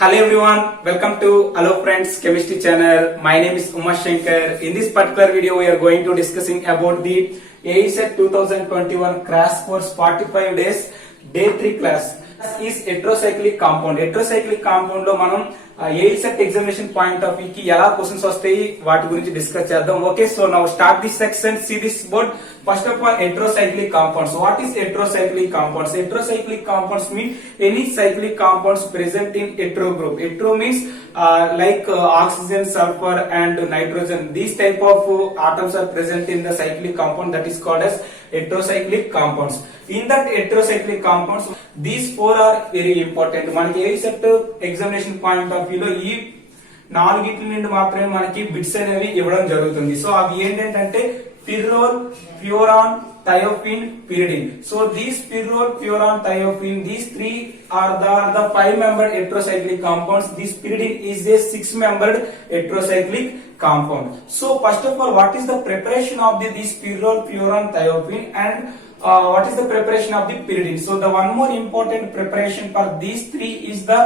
Hello everyone, welcome to Hello Friends Chemistry channel. My name is Uma Shankar. In this particular video, we are going to discussing about the AESET 2021 crash course 45 days day 3 class. Is heterocyclic compound. Heterocyclic compound లో మనం AESET examination point of view కి ఎలా questions వస్తాయి వాటి గురించి discuss చేద్దాం. Okay, so now start this section. See this board. First of all, heterocyclic compounds. What is heterocyclic compounds? Heterocyclic compounds mean any cyclic compounds present in hetero group. Hetero means like oxygen, sulfur and nitrogen. These type of atoms are present in the cyclic compound, that is called as heterocyclic compounds. In that heterocyclic compounds, these four are very important. మనకి AESET examination point of view లో ఈ నాలుగిటి నుండి మాత్రమే మనకి bits అనేవి ఇవ్వడం జరుగుతుంది. So అవి ఏంటంటే pyrrole, furan, thiophene, pyridine. So these pyrrole, furan, thiophene, these three are the 5-membered heterocyclic compounds. This pyridine is a 6-membered heterocyclic compound. So first of all, what is the preparation of this pyrrole, furan, thiophene, and what is the preparation of the pyridine? So the one more important preparation for these three is the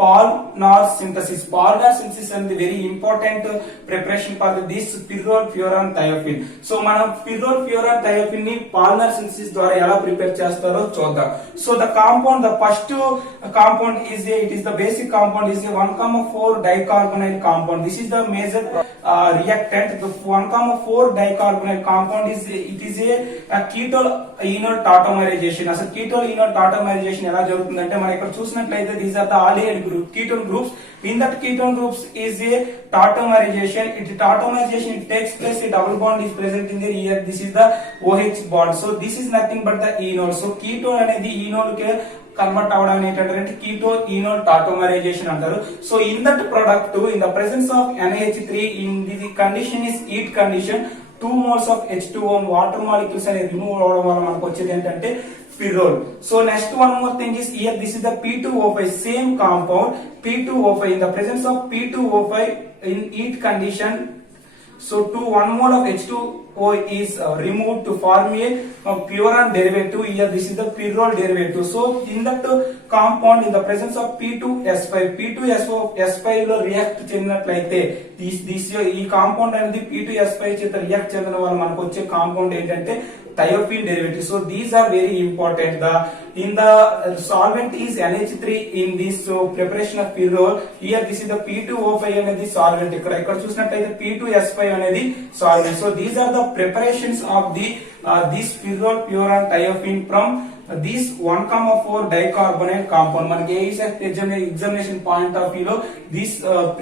Pol-NAR synthesis. Pol-NAR synthesis is the very important preparation for this pyrrole, furan, thiophene. So మనం pyrrole, furan, thiophene ని Pol-NAR synthesis ద్వారా ఎలా prepare చేస్తారో చూద్దాం. So the compound, the first compound is it is the basic compound is a 1,4 dicarbonyl compound. This is the major reactant. The 1,4 dicarbonyl compound is a ketone-enol tautomerization. అసలు ketone-enol tautomerization ఎలా జరుగుతుందంటే మనం ఇక్కడ చూసినట్లయితే these are the aldehyde ketone groups. In that ketone groups is a tautomerization. It takes place, a double bond is present in the here. This is the OH bond. So this is nothing but the enol. So ketone అనేది enol కి convert అవడం ఏంటంటే ketone-enol tautomerization అంటారు. So in that product in the presence of NH3 in the condition is heat condition 2 moles of H2O water molecules అనేది remove అవడం వల్ల మనకు వచ్చేది ఏంటంటే pyrrole. So next one more thing is here, this is the P2O5, same compound P2O5. In the presence of P2O5 in heat condition, so 1 mole of H2O is removed to form a furan derivative. Here this is the pyrrole derivative. So in that compound in the presence of P2S5 లో react చెందినట్లయితే ఈ compound అనేది P2S5 చేత react చెందిన వల్ల మనకు వచ్చే compound ఏంటంటే thiophene derivative. So these are very important. In the solvent is NH3 in this preparation of pyrrole. Here this is the P2O5 అనేది solvent. ఇక్కడ చూసినట్లయితే P2S5 అనేది solvent. So these are the preparations of this pyrrole, furan, thiophene from this 1,4 dicarbonyl compound. మనకి AESET examination point of view లో this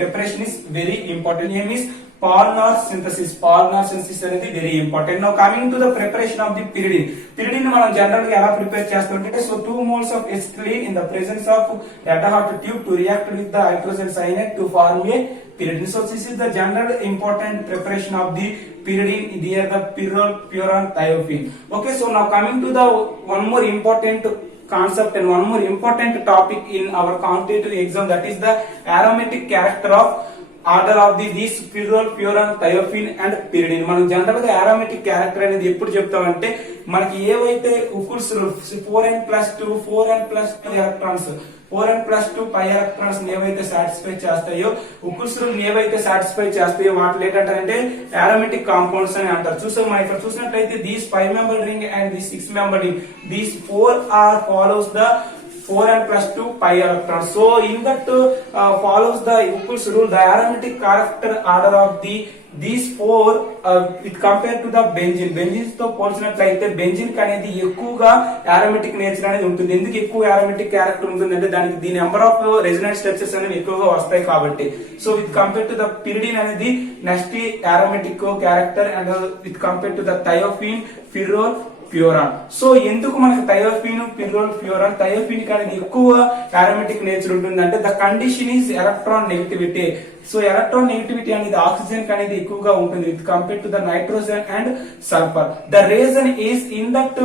preparation is very important. Name is Pol-NAR synthesis. Pol-NAR synthesis అనేది very important. Now coming to the preparation of the pyridine. Pyridine ని మనం general గా ఎలా prepare చేస్తుంటే so 2 moles of ethylene in the presence of Hetahot tube to react with the hydrogen cyanide to form a pyridine. So this is the general important preparation of the pyridine. Here the pyrrole, furan, thiophene. Okay, so now coming to the one more important concept and one more important topic in our competitive exam, that is the aromatic character of order of this pyrrole, furan, thiophene and pyridine. మనం general గా aromatic character అనేది ఎప్పుడు చెప్తామంటే మనకి ఏవైతే ఉకుల్స్ 4n+2 electrons 4n+2 pi electrons ఏవైతే satisfy చేస్తాయో ఉకుల్స్ ఏవైతే సాటిస్ఫై చేస్తాయో వాటిని ఏంటంటే aromatic compounds అని అంటారు. మనం ఇక్కడ చూసినట్లయితే these 5-membered ring and this 6-membered ring, these 4 are follows the 4n+2 pi electrons. So in that follows the Uckel's rule, the aromatic character order of these 4 it compared to the benzene. Benzene తో పోల్చినట్లయితే benzene అనేది ఎక్కువగా aromatic nature అనేది ఉంటుంది. ఎందుకు ఎక్కువ aromatic character ఉంటుందంటే దానికి the number of resonant structures అనేవి ఎక్కువగా వస్తాయి కాబట్టి. So with compare to the pyridine అనేది next aromatic character and with compare to the thiophene, pyrrole, furan. So ఎందుకు మనకు thiophene, pyrrole, furan, thiophene అనేది ఎక్కువ aromatic నేచర్ ఉంటుందంటే the condition is electron negativity. So electron negativity అనేది oxygen అనేది ఎక్కువగా ఉంటుంది with compare to the nitrogen and sulphur. The reason is in that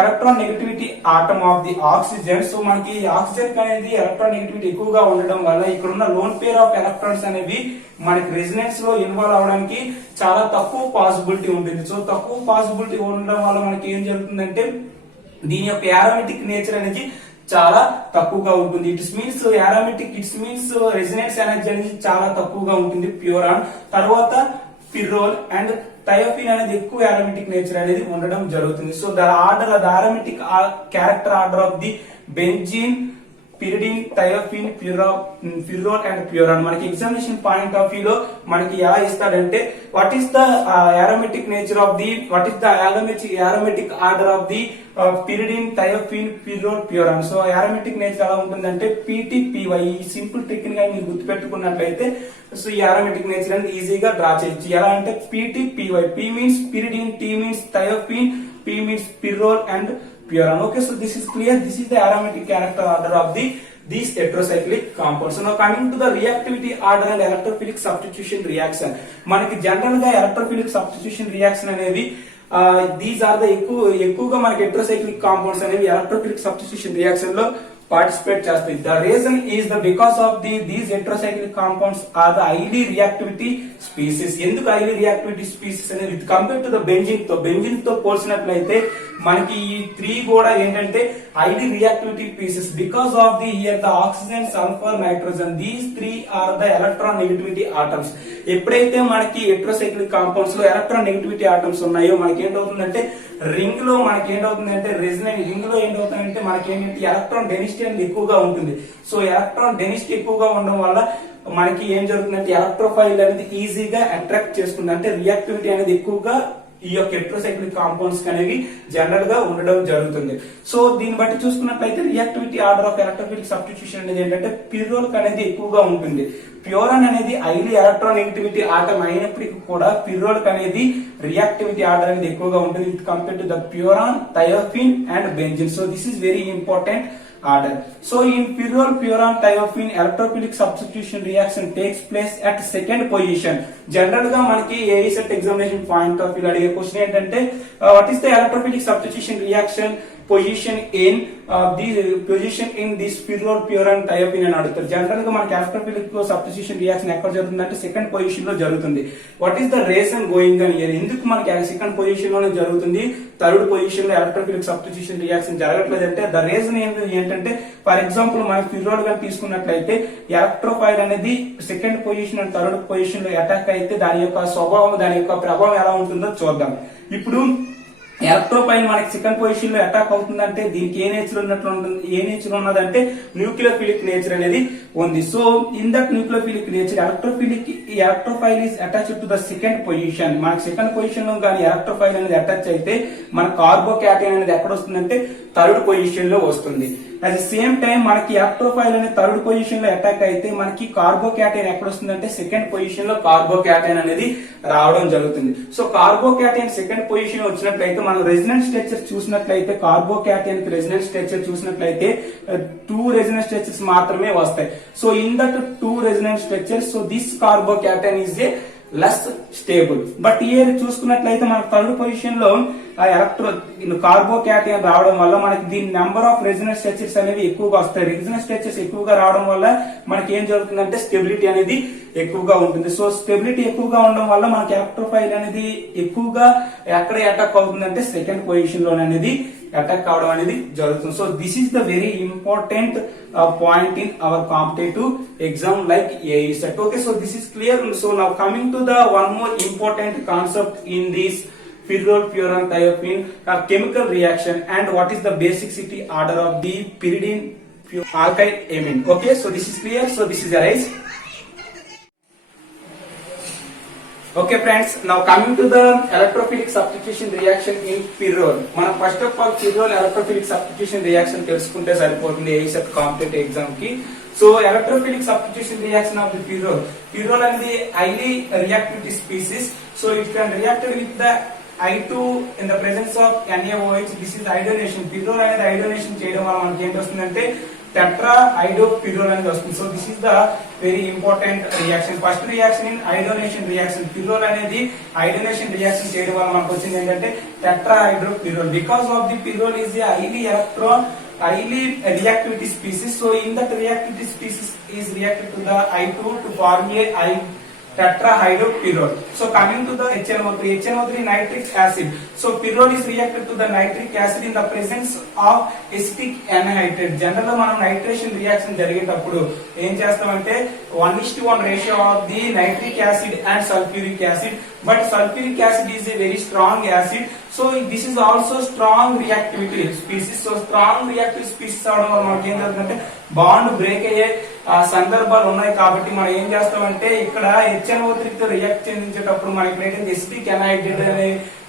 electron negativity atom of the oxygen. So మనకి oxygen అనేది electron negativity ఎక్కువగా ఉండడం వల్ల ఇక్కడ ఉన్న లోన్ పేర్ ఆఫ్ ఎలక్ట్రాన్స్ అనేవి మనకి రెసినెన్స్ లో ఇన్వాల్వ్ అవడానికి చాలా తక్కువ పాసిబిలిటీ ఉంటుంది. సో తక్కువ పాసిబిలిటీ ఉండడం వల్ల మనకి ఏం జరుగుతుందంటే దీని యొక్క aromatic నేచర్ అనేది చాలా తక్కువగా ఉంటుంది. It's means aromatic, it's means resonance energy అనేది చాలా తక్కువగా ఉంటుంది ప్యూరాన్. తర్వాత ఫిర్రోల్ అండ్ థయోఫిన్ అనేది ఎక్కువ అరోమాటిక్ నేచర్ అనేది ఉండడం జరుగుతుంది. So the aromatic character order of the benzene, pyridine, thiophene, pyrrole and furan. మనకి ఎగ్జామినేషన్ పాయింట్ ఆఫ్ వ్యూ లో మనకి ఎలా ఇస్తాడంటే what is the aromatic nature of the, what is the aromatic order of the pyridine, thiophene, pyrrole, furan. So aromatic nature ఎలా ఉంటుందంటే PTPY. ఈ simple trick ని మీరు గుర్తుపెట్టుకున్నట్లయితే సో ఈ అరోమాటిక్ నేచర్ అనేది ఈజీగా డ్రా చేయొచ్చు. ఎలా అంటే PTPY, P means pyridine, T means thiophene, P means pyrrole and furan. Okay, so this is clear. This is the aromatic character order of these heterocyclic compounds. So now coming to the reactivity order and electrophilic substitution reaction. మనకి general గా electrophilic substitution reaction అనేవి these are the ఎక్కువగా మనకి heterocyclic compounds అనేవి electrophilic substitution reaction లో participate చేస్తాయి. The reason is the because of these heterocyclic compounds are the highly reactivity species. ఎందుకు highly reactivity species అనేది కంపేర్ టు ద బెంజిన్ తో పోల్చినట్లయితే మనకి ఈ 3 కూడా ఏంటంటే highly reactivity pieces because of the here the oxygen, sulphur, nitrogen. These 3 are the electron negativity atoms. ఎప్పుడైతే మనకి heterocyclic compounds లో ఎలక్ట్రాన్ నెగటివిటీ ఆటమ్స్ ఉన్నాయో మనకి ఏంటవుతుందంటే రింగ్ లో మనకి ఏంటవుతుందంటే రెసినెంట్ రింగ్ లో ఏంటవుతుందంటే మనకి ఏంటంటే ఎలక్ట్రాన్ డెన్సిటీ అనేది ఎక్కువగా ఉంటుంది. సో ఎలక్ట్రాన్ డెన్సిటీ ఎక్కువగా ఉండడం వల్ల మనకి ఏం జరుగుతుందంటే ఎలక్ట్రోఫైల్ అనేది ఈజీగా అట్రాక్ట్ చేసుకుంది. అంటే రియాక్టివిటీ అనేది ఎక్కువగా ఈ యొక్క heterocyclic compounds అనేవి జనరల్ గా ఉండడం జరుగుతుంది. సో దీన్ని బట్టి చూసుకున్నట్లయితే reactivity order of electrophilic substitution అనేది ఏంటంటే పిర్రోల్ అనేది ఎక్కువగా ఉంటుంది. ప్యూరాన్ అనేది హైలీ ఎలక్ట్రాన్ నెగటివిటీ ఆటం అయినప్పటికీ కూడా పిర్రోల్ అనేది రియాక్టివిటీ ఆర్డర్ అనేది ఎక్కువగా ఉంటుంది compare to the furan, thiophene and benzene. So this is very important order. So in pyrrole, purine, thiophene, electrophilic substitution reaction takes place at second position. General గా మనకి AESET examination point of view అడిగే question ఏంటంటే what is the electrophilic substitution reaction position in this pyrrole, purine, thiophene అని అడుగుతారు. General గా మనకి electrophilic substitution reaction ఎక్కడ జరుగుతుందంటే సెకండ్ పొజిషన్ లో జరుగుతుంది. What is the reason going అని ఇయర్ ఎందుకు మనకి సెకండ్ పొజిషన్ లోనే జరుగుతుంది, థర్డ్ పొజిషన్ లో electrophilic substitution reaction జరగట్లేదు అంటే ద రీజన్ ఏంటంటే ఫర్ ఎగ్జాంపుల్ మనం ఫిర్రోల్ గా తీసుకున్నట్లయితే ఎలక్ట్రోఫైల్ అనేది second position and third position లో అటాక్ అయితే దాని యొక్క స్వభావం, దాని యొక్క ప్రభావం ఎలా ఉంటుందో చూద్దాం. ఇప్పుడు ఎలక్ట్రోఫైల్ మనకి సెకండ్ పొజిషన్ లో అటాక్ అవుతుందంటే దీనికి ఏ నేచర్ ఉన్నదంటే న్యూక్లియోఫిలిక్ నేచర్ అనేది ఉంది. So in that nucleophilic nature electrophile is attached to the second position. మనకి సెకండ్ పొజిషన్ లో కానీ ఎలక్ట్రోఫైల్ అనేది అటాచ్ అయితే మన కార్బోకాటైన్ అనేది ఎక్కడ వస్తుందంటే థర్డ్ పొజిషన్ లో వస్తుంది. అట్ ద సేమ్ టైం మనకి ఎలక్ట్రోఫైల్ అనేది థర్డ్ పొజిషన్ లో అటాక్ అయితే మనకి కార్బోకాటైన్ ఎక్కడ వస్తుందంటే సెకండ్ పొజిషన్ లో కార్బోకాటైన్ అనేది రావడం జరుగుతుంది. సో కార్బోకాటైన్ సెకండ్ పొజిషన్ వచ్చినట్లయితే మనం రెసినెన్స్ స్ట్రక్చర్ చూసినట్లయితే కార్బోకాటైన్ కి రెసినెన్స్ స్ట్రక్చర్ చూసినట్లయితే 2 రెసినెన్స్ స్ట్రక్చర్స్ మాత్రమే వస్తాయి. So in that 2 resonance structure so this carbocation is a less stable. But here చూసుకున్నట్లయితే మనకు థర్డ్ పొజిషన్ లో కార్బోకాటైన్ రావడం వల్ల మనకి దీని నెంబర్ ఆఫ్ రెసినెన్స్ స్ట్రక్చర్స్ అనేవి ఎక్కువగా వస్తాయి. రెసినెన్స్ స్ట్రక్చర్స్ ఎక్కువగా రావడం వల్ల మనకి ఏం జరుగుతుందంటే స్టెబిలిటీ అనేది ఎక్కువగా ఉంటుంది. సో స్టెబిలిటీ ఎక్కువగా ఉండడం వల్ల మనకి ఎలక్ట్రోఫైల్ అనేది ఎక్కువగా ఎక్కడ అటాక్ అవుతుందంటే సెకండ్ పొజిషన్ లో అనేది అటాక్ అవడం అనేది జరుగుతుంది. So this is the very important point in our competitive exam like AESET. Okay, so this is clear. So now coming to the one more important concept in this pyrrole, purine, thiophene chemical reaction and what is the basicity order of the pyridine alkyl amine. Okay, so this is clear. So this is arise. Okay friends, now coming to the electrophilic substitution reaction in pyrrole. మనం first of all pyrrole electrophilic substitution reaction తెలుసుకుంటే సరిపోతుంది AESET competitive exam కి. So electrophilic substitution reaction of the pyrrole అనేది highly reactivity species. So it can react with the I2 in the presence of NaOH. This is iodination. Pyrrole అనేది iodination చేయడం వల్ల మనకి ఏంటి వస్తుందంటే tetra hydropyrrole అనేది వస్తుంది. So this is the very important reaction. First reaction in iodination reaction. Pyrrole అనేది iodination reaction చేయడం వల్ల మనకు వచ్చింది ఏంటంటే tetra hydropyrrole. Because of the pyrrole is a highly reactivity species. So in that reactivity species is reacted to the I2 to form a tetrahydropyrrole. So coming to the HNO3 nitric acid. So pyrrole is reacted to the nitric acid in the presence of acetic anhydride. General గా మనం nitration reaction జరిగేటప్పుడు ఏం చేస్తామంటే 1:1 ratio of the nitric acid and sulphuric acid. But sulfuric acid is a very strong acid. So this is also strong reactivity species. So strong reactive species అవడం వల్ల మనకి ఏం జరుగుతుందంటే బాండ్ బ్రేక్ అయ్యే సందర్భాలు ఉన్నాయి. కాబట్టి మనం ఏం చేస్తామంటే ఇక్కడ HNO3 తో రియాక్ట్ చెందించేటప్పుడు మనకి ఏంటంటే ఎసిటిక్ ఎనహైడ్రేట్ అనే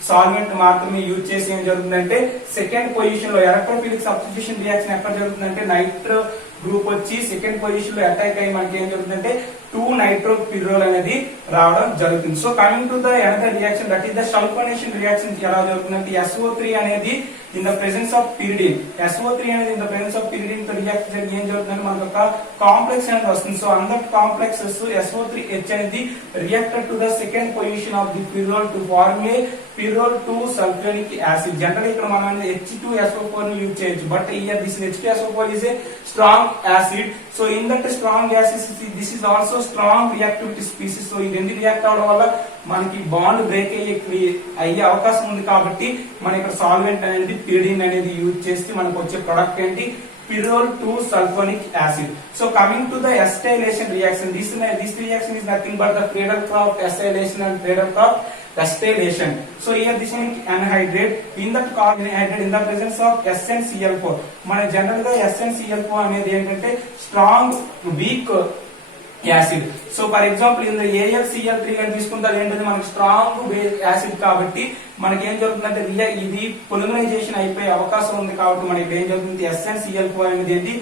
సాల్వెంట్ మాత్రమే యూజ్ చేసి ఏం జరుగుతుందంటే సెకండ్ పొజిషన్ లో ఎలక్ట్రోఫిలిక్ సబ్స్టిట్యూషన్ రియాక్షన్ ఎక్కడ జరుగుతుందంటే నైట్రో గ్రూప్ వచ్చి సెకండ్ పొజిషన్ లో అటాక్ అయ్యి మనకి ఏం జరుగుతుందంటే 2-nitropyrrole అనేది రావడం జరుగుతుంది. So coming to the another reaction that is the sulphonation reaction ఎలా జరుగుతుందంటే SO3 అనేది in the presence of pyridine. SO3 అనేది in the presence of pyridine తో రియాక్ట్ జరిగి ఏం జరుగుతుందంటే మనకు ఒక కాంప్లెక్స్ అనేది వస్తుంది. సో అందర్ కాంప్లెక్సెస్ SO3H అనేది reacted to the second position of the pyrrole to form a pyrrole 2 sulfuric acid. General ఇక్కడ మనం H2SO4 ని యూజ్ చేయొచ్చు. But here this H2SO4 is a strong acid. So in that strong acid this is also strong reactivity species. So ఇది ఎందుకు react అవడం వల్ల మనకి bond break అయ్యే అవకాశం ఉంది. కాబట్టి మన ఇక్కడ సాల్వెంట్ అనేది పిరిడిన్ అనేది యూజ్ చేస్తే మనకు వచ్చే ప్రొడక్ట్ ఏంటి pyrrole 2 sulfonic acid. So coming to the acetylation reaction, this reaction is nothing but the product of acetylation and product of acetylation. So here this one anhydrate in that carbon anhydrate in the presence of SnCl4. మన general గా SnCl4 అనేది ఏంటంటే strong weak acid. So for example in AlCl3 గా తీసుకుంటే ఏంటంటే మనకి strong acid కాబట్టి మనకి ఏం జరుగుతుందంటే ఇది పొలిమరైజేషన్ అయిపోయే అవకాశం ఉంది. కాబట్టి మనకి ఏం జరుగుతుంది SnCl4 అనేది ఏంటి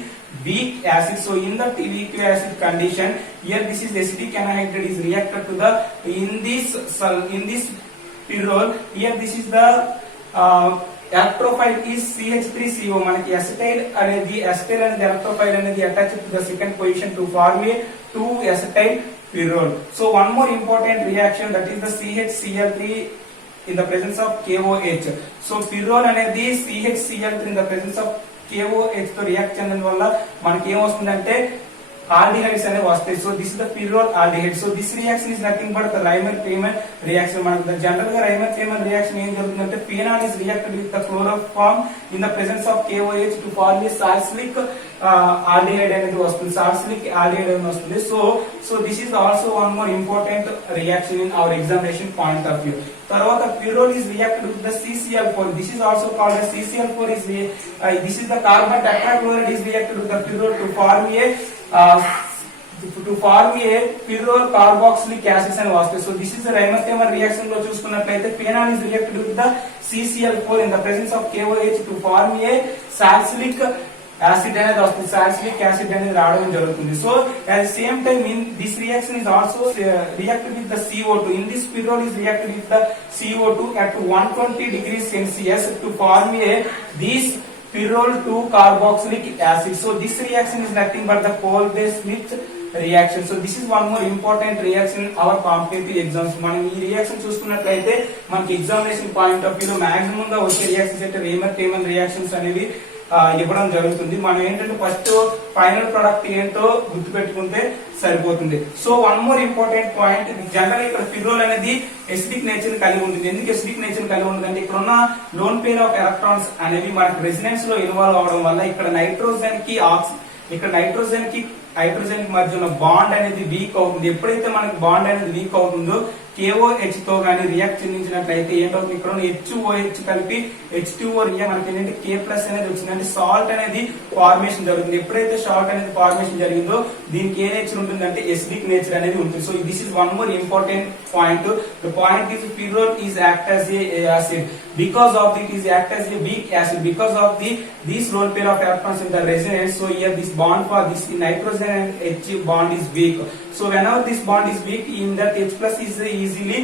weak acid. So in that weak acid condition here this is acidic anhydride is reacted to the in this pyrrole. Here this is the electrophile is CH3CO. మనకి acetyl అనేది electrophile అనేది attached to the second position to form a 2-acetyl pyrrole. So one more important reaction that is the CHCl3 in the presence of KOH. So pyrrole అనేది CHCl3 in the presence of KOH తో react చెందడం వల్ల మనకి ఏం వస్తుందంటే aldehydes అనేవి వస్తాయి. So this is the pyrrole aldehyde. So this reaction is nothing but the Reimer-Tiemann reaction. మనకు జనరల్ గా Reimer-Tiemann రియాక్షన్ ఏం జరుగుతుందంటే phenol is reacted with the chloroform in the presence of KOH to form a salicylic aldehyde అనేది వస్తుంది. Salicylic aldehyde అనేది వస్తుంది. So this is also one more important reaction in our examination point of view. తర్వాత pyrrole is reacted with the CCl4. This is also called as CCl4 is this is the carbon tetrachloride is reacted with the pyrrole to form a pyrrole carboxylic acid అని వస్తాయి. So this is the Reimer-Tiemann reaction లో చూసుకున్నట్లయితే phenol is reacted with the CCl4 in the presence of KOH to form a salicylic acid అనేది వస్తుంది. Salicylic acid అనేది రావడం జరుగుతుంది. So at the same time in this reaction is also reacted with the CO2. In this pyrrole is reacted with the CO2 at 120 degrees Celsius to form this pyrrole 2 carboxylic acid. So this reaction is nothing but the Kolbe-Smith reaction. So this is one more important reaction in our competitive exams. మనం ఈ reaction చూసుకున్నట్లయితే మనకి examination point of view maximum గా వచ్చే reactions అంటే Reimer-Tiemann reactions అనేవి ఇవ్వడం జరుగుతుంది. మనం ఏంటంటే ఫస్ట్ ఫైనల్ ప్రొడక్ట్ ఏంటో గుర్తు పెట్టుకుంటే సరిపోతుంది. So one more important point, general ఇక్కడ pyrrole అనేది ఎసిడిక్ నేచర్ కలిగి ఉంటుంది. ఎందుకు ఎసిడిక్ నేచర్ కలిగి ఉంటుంది అంటే ఇక్కడ ఉన్న లోన్ పేర్ ఆఫ్ ఎలక్ట్రాన్స్ అనేవి మనకి రెసినెన్స్ లో ఇన్వాల్వ్ అవడం వల్ల ఇక్కడ నైట్రోజన్ కి హైడ్రోజన్ కి మధ్య ఉన్న బాండ్ అనేది వీక్ అవుతుంది. ఎప్పుడైతే మనకి బాండ్ అనేది వీక్ అవుతుందో KOH తో గానీ రియాక్ట్ చెందించినట్లయితే ఏంటవుతుంది ఇక్కడ HOH కలిపి H2O మనకి ఏంటంటే K+ అనేది వచ్చిందంటే సాల్ట్ అనేది ఫార్మేషన్ జరుగుతుంది. ఎప్పుడైతే సాల్ట్ అనేది ఫార్మేషన్ జరిగిందో దీనికి ఏ నేచర్ ఉంటుందంటే ఎసిడిక్ నేచర్ అనేది ఉంటుంది. So this is one more important point. The point is pyrrole is act as a acid because of it is act as a weak acid because of this lone pair of electrons in the resonance. So here this bond for this nitrogen and H bond is weak. So whenever this bond is weak in that H+ is easily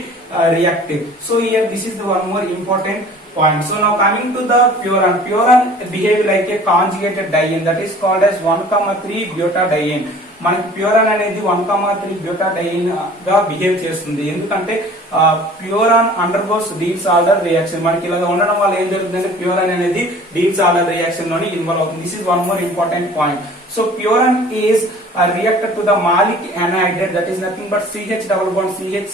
reactive. So here this is the one more important point. So now coming to the furan. Furan behave like a conjugated diene that is called as 1,3 butadiene. మనకి ప్యూరాన్ అనేది 1,3 butadiene గా behave చేస్తుంది. ఎందుకంటే ప్యూరాన్ undergoes deals order reaction. మనకి ఇలా ఉండడం వల్ల ఏం జరుగుతుందంటే ప్యూరాన్ అనేది డీల్స్ ఆర్డర్ రియాక్షన్ లోని ఇన్వాల్వ్ అవుతుంది. This is one more important point. So purine is reacted to the malic anhydride, that is nothing but CH double bond CH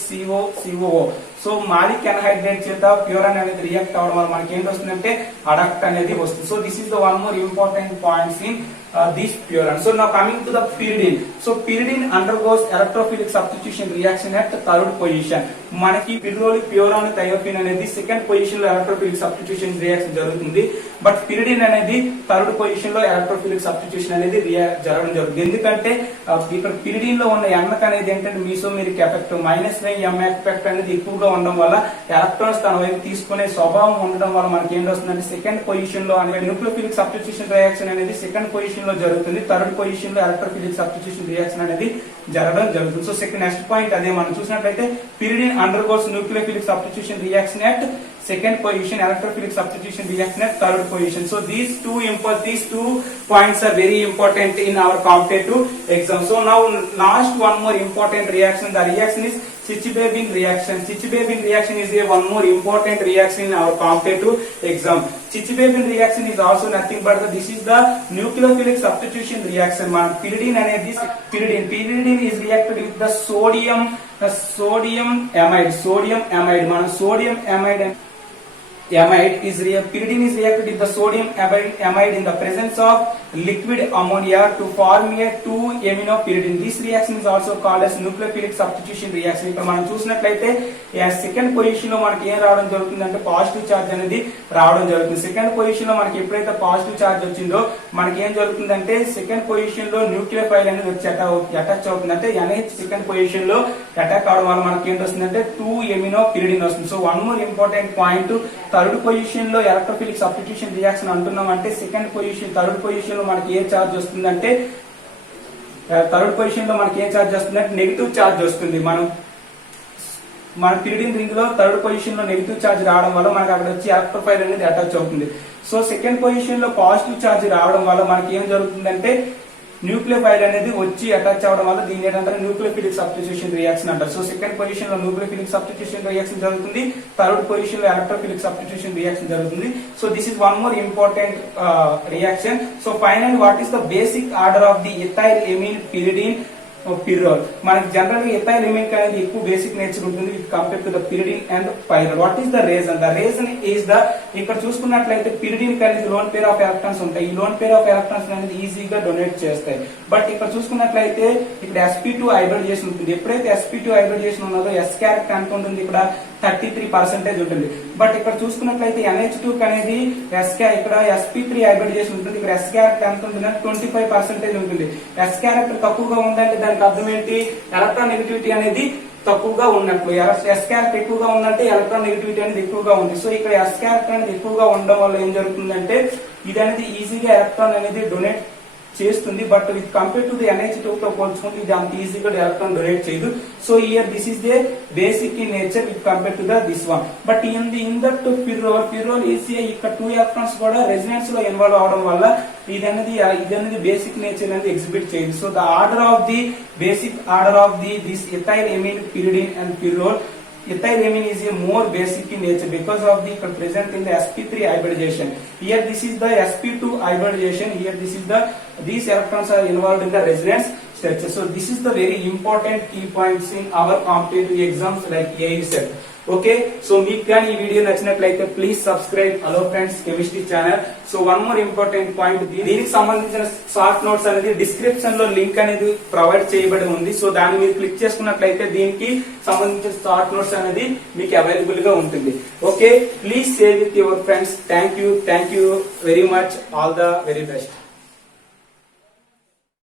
COO. So Malik anhydride చేత ప్యూరాన్ అనేది రియాక్ట్ అవడం వల్ల మనకి ఏంటి వస్తుందంటే అడక్ట్ అనేది వస్తుంది. So this is the one more important points in this purine. So now coming to the pyridine. So pyridine undergoes electrophilic substitution reaction at third position. మనకి పిరిడోల్ ప్యూరాన్ థయోఫిన్ అనేది సెకండ్ పొజిషన్ లో ఎలక్ట్రోఫిలిక్ సబ్స్టిట్యూషన్ రియాక్షన్ జరుగుతుంది. But pyridine అనేది third position లో electrophilic substitution అనేది జరగడం జరుగుతుంది. ఎందుకంటే ఇక్కడ పిరిడిన్ లో ఉన్న ఎన్నక్ అనేది ఏంటంటే మీసోమెరిక్ ఎఫెక్ట్ -9 ఎఫెక్ట్ అనేది ఎక్కువగా ఉండడం వల్ల ఎలక్ట్రాన్స్ తన వైపు తీసుకునే స్వభావం ఉండడం వల్ల మనకి ఏంటి వస్తుందంటే సెకండ్ పొజిషన్ లో అనేది న్యూక్లియోఫిలిక్ సబ్స్టిట్యూషన్ రియాక్షన్ అనేది సెకండ్ పొజిషన్ లో జరుగుతుంది. థర్డ్ పొజిషన్ లో ఎలక్ట్రోఫిలిక్ సబ్స్టిట్యూషన్ రియాక్షన్ అనేది జరగడం జరుగుతుంది. సో నెక్స్ట్ పాయింట్ అదే మనం చూసినట్లయితే pyridine undergoes nucleophilic substitution reaction at second position, electrophilic substitution reaction at third position. So these two points are very important in our competitive exam. So now last one more important reaction. The reaction is Chichibabin reaction. Chichibabin reaction is a one more important reaction in our competitive exam. Chichibabin reaction is also nothing but this is the nucleophilic substitution reaction. Man pyridine అనేది pyridine is reacted with the sodium amide. Man sodium amide pyridine is reacted with the sodium amide in the presence of liquid ammonia to form a 2-aminopyridine. This reaction is also called as nucleophilic substitution reaction. ఇక్కడ మనం చూసినట్లయితే second position లో మనకి ఏం రావడం జరుగుతుందంటే positive charge అనేది రావడం జరుగుతుంది. సెకండ్ పొజిషన్ లో మనకి ఎప్పుడైతే పాజిటివ్ చార్జ్ వచ్చిందో మనకి ఏం జరుగుతుందంటే సెకండ్ పొజిషన్ లో న్యూక్లియోఫైల్ అనేది వచ్చి అటాచ్ అవుతుందంటే NH సెకండ్ పొజిషన్ లో అటాక్ అవడం వల్ల మనకి ఏంటి వస్తుందంటే 2-aminopyridine వస్తుంది. So one more important point, third position లో ఎలక్ట్రోఫిలిక్ సబ్స్టిట్యూషన్ రియాక్షన్ అంటున్నాం అంటే థర్డ్ పొజిషన్ లో మనకి ఏ చార్జ్ వస్తుందంటే నెగిటివ్ చార్జ్ వస్తుంది. మన పిరిడిన్ రింగ్ లో థర్డ్ పొజిషన్ లో నెగిటివ్ చార్జ్ రావడం వల్ల మనకి అక్కడ వచ్చి ఎలక్ట్రోఫైల్ అనేది అటాచ్ అవుతుంది. సో సెకండ్ పొజిషన్ లో పాజిటివ్ చార్జ్ రావడం వల్ల మనకి ఏం జరుగుతుందంటే న్యూక్లియోఫైల్ అనేది వచ్చి అటాచ్ అవడం వల్ల దీన్ని ఏంటంటే న్యూక్లియోఫిలిక్ సబ్స్టిట్యూషన్ రియాక్షన్ అంటారు. సో సెకండ్ పొజిషన్ లో న్యూక్లియోఫిలిక్ సబ్స్టిట్యూషన్ రియాక్షన్ జరుగుతుంది, థర్డ్ పొజిషన్ లో ఎలక్ట్రోఫిలిక్ సబ్స్టిట్యూషన్ రియాక్షన్ జరుగుతుంది. So this is one more important reaction. So final what is the basic order of the ethyl amine pyridine pyrrole. మనకి general గా ethyl amine అనేది ఎక్కువ basic nature ఉంటుంది compare to the pyridine and pyrrole. What is the reason? The reason is the ఇక్కడ చూసుకున్నట్లయితే pyridine అనేది lone pair of electrons ఉంటాయి. ఈ లోన్ పేర్ ఆఫ్ ఎలక్ట్రాన్స్ అనేది ఈజీగా డొనేట్ చేస్తాయి. బట్ ఇక్కడ చూసుకున్నట్లయితే ఇక్కడ sp2 హైబ్రిడైజేషన్ ఉంటుంది. ఎప్పుడైతే sp2 హైబ్రిడైజేషన్ ఉన్నదో s క్యారెక్టర్ ఎంత ఉంటుంది? ఇక్కడ 33% ఉంటుంది. బట్ ఇక్కడ చూసుకున్నట్లయితే NH2 అనేది ఇక్కడ sp3 హైబ్రిడైజేషన్ ఉంటుంది. ఇక్కడ s క్యారెక్టర్ ఎంత ఉంటుంది? 25% ఉంటుంది. s క్యారెక్టర్ తక్కువగా ఉందంటే దానికి అర్థం ఏంటి? ఎలక్ట్రాన్ నెగటివిటీ అనేది తక్కువగా ఉన్నట్లు. s క్యారెక్టర్ ఎక్కువగా ఉందంటే ఎలక్ట్రాన్ నెగటివిటీ అనేది ఎక్కువగా ఉంది. సో ఇక్కడ s క్యారెక్టర్ అనేది ఎక్కువగా ఉండడం వల్ల ఏం జరుగుతుందంటే ఇది అనేది ఈజీగా ఎలక్ట్రాన్ అనేది డొనేట్ చేస్తుంది. But with compare to the NH2 తో పోల్చుకుంటే ఇది అంత ఈజీగా ఎలక్ట్రాన్ డొనేట్ చేయదు. So here this is the basic in nature with compare to this one. But in that pyrrole is ఇక్కడ 2 ఎలక్ట్రాన్స్ కూడా రెజొనెన్స్ లో ఇన్వాల్వ్ అవడం వల్ల ఇది అనేది బేసిక్ నేచర్ అనేది ఎగ్జిబిట్ చేయదు. So the basic order of this ethyl amine pyridine and pyrrole. Ethyl amine is a more basic in nature because of the present in the sp3 hybridization. Here this is the sp2 hybridization. Here these electrons are involved in the resonance structure. So this is the very important key points in our competitive exams like AICET. Okay, so మీకు కానీ ఈ video నచ్చినట్లయితే please subscribe hello friends chemistry channel. So one more important point, దీనికి సంబంధించిన short notes అనేది description లో link అనేది provide చేయబడి ఉంది. సో దాన్ని మీరు క్లిక్ చేసుకున్నట్లయితే దీనికి సంబంధించిన షార్ట్ నోట్స్ అనేది మీకు అవైలబుల్ గా ఉంటుంది. Okay, please share with your friends. Thank you very much. All the very best.